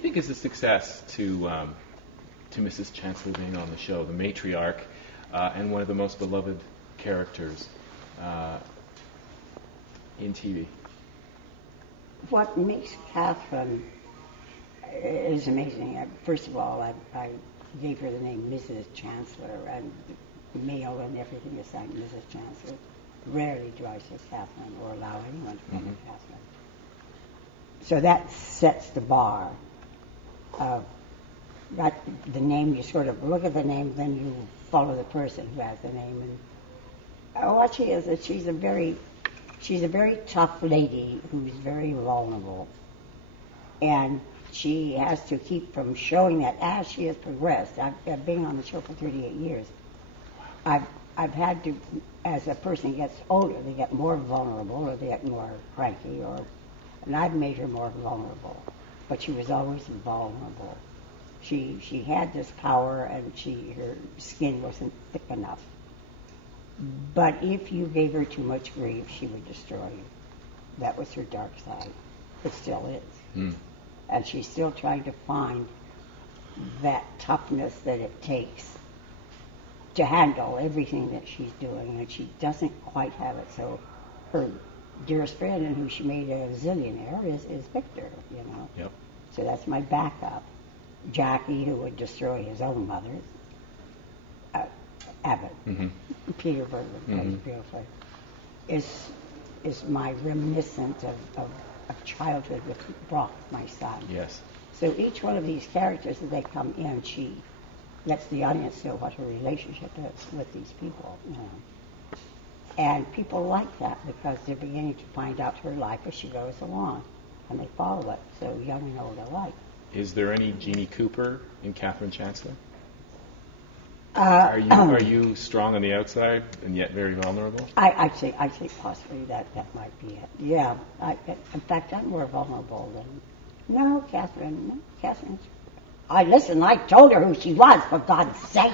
you think is the success to Mrs. Chancellor being on the show, the matriarch, and one of the most beloved characters in TV? What makes Katherine is amazing. First of all, I gave her the name Mrs. Chancellor, and mail and everything is signed Mrs. Chancellor. Rarely do I say Katherine or allow anyone to call me Katherine. So that sets the bar of the name. You sort of look at the name, then you follow the person who has the name. And what she is she's a very tough lady who's very vulnerable, and she has to keep from showing that as she has progressed. I've been on the show for 38 years. I've had to, as a person gets older, they get more vulnerable or they get more cranky, and I've made her more vulnerable. But she was always vulnerable. She had this power, and her skin wasn't thick enough. But if you gave her too much grief, she would destroy you. That was her dark side. It still is. And she's still trying to find that toughness that it takes to handle everything that she's doing, and she doesn't quite have it. So her dearest friend, and who she made a zillionaire, is Victor, you know. Yep. So that's my backup. Jackie, who would destroy his own mother. Abbott. Peter Bergman plays beautifully. Is my reminiscent of childhood with Brock, my son. Yes. So each one of these characters, as they come in, she lets the audience know what her relationship is with these people. You know. And people like that because they're beginning to find out her life as she goes along, and they follow it, so young and old alike. Is there any Jeanne Cooper in Katherine Chancellor? Are you strong on the outside and yet very vulnerable? I'd say possibly that might be it. Yeah. In fact, I'm more vulnerable than... No, Katherine. I told her who she was, for God's sake.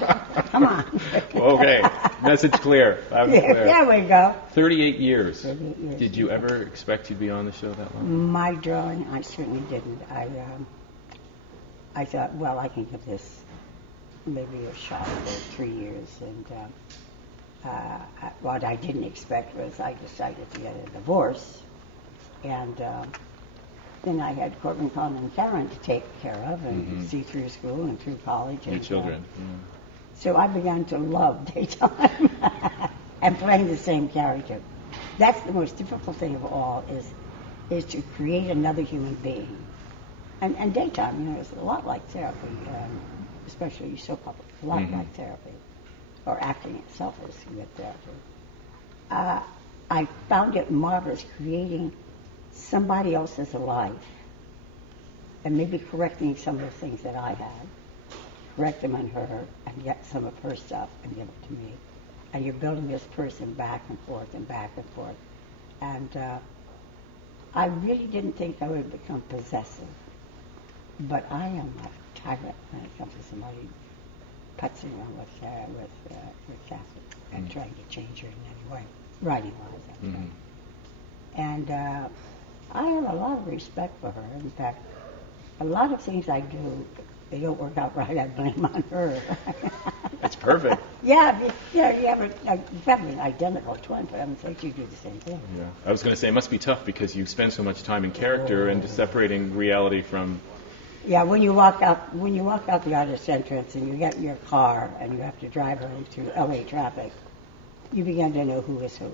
Come on. Okay. Message clear. There we go. 38 years. 38 years. Did you ever expect you'd be on the show that long? My drawing, I certainly didn't. I thought, well, I can give this maybe a shot for 3 years. And what I didn't expect was I decided to get a divorce. And then I had Corbin, Con, and Karen to take care of and see through school and through college. Your children. So I began to love daytime and playing the same character. That's the most difficult thing of all, is to create another human being. And daytime, you know, is a lot like therapy, especially soap opera. A lot like therapy, or acting itself is good therapy. I found it marvelous creating somebody else's life and maybe correcting some of the things that I had, correct them on her, and get some of her stuff and give it to me. And you're building this person back and forth and back and forth. And I really didn't think I would become possessive. But I am a tyrant when it comes to somebody putzing around with Katherine and trying to change her in any way, writing-wise. And I have a lot of respect for her. In fact, a lot of things I do, they don't work out right, I blame on her. That's perfect. Yeah, you have an identical twin, but I'm afraid you do the same thing. Yeah, I was going to say it must be tough because you spend so much time in character and separating reality from... Yeah, when you walk out the artist's entrance and you get in your car and you have to drive home through LA traffic, you begin to know who is who.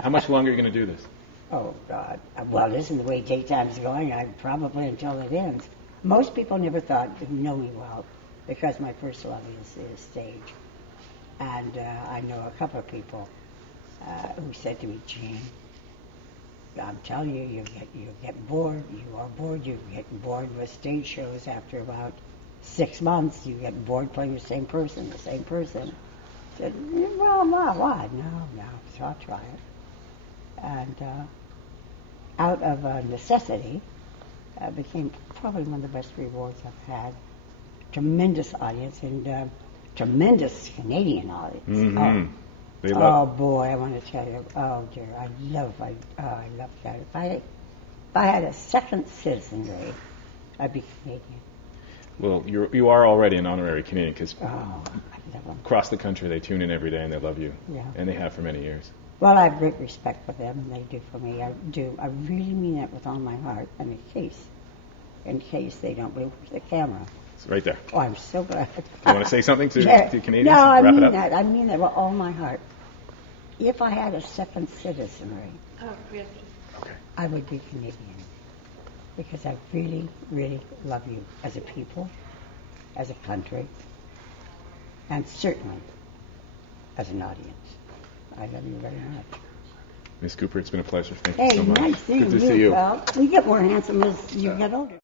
How much longer are you going to do this? Oh, God. Well, this is the way daytime's going. Probably until it ends. Most people never thought to know me well because my first love is stage. And I know a couple of people who said to me, Jeanne, I'm telling you, you get bored. You are bored. You get bored with stage shows after about 6 months. You get bored playing the same person. I said, well, what? No, so I'll try it. And out of necessity, became probably one of the best rewards I've had. Tremendous audience and tremendous Canadian audience. Oh boy, I want to tell you. Oh dear, I love that. If I had a second citizenry, I'd be Canadian. Well, you are already an honorary Canadian because Oh, I love them. across the country they tune in every day and they love you. Yeah. And they have for many years. Well, I have great respect for them, and they do for me. I do. I really mean that with all my heart. And in case they don't believe the camera. It's right there. Oh, I'm so glad. You want to say something to Canadians? No, I Wrap mean it up? that. I mean that with all my heart. If I had a second citizenry, Oh, really? Okay. I would be Canadian. Because I really, really love you as a people, as a country, and certainly as an audience. I love you very much. Miss Cooper, it's been a pleasure. Thank Hey, you so much. nice seeing Good to see you. Well, you get more handsome as you get older.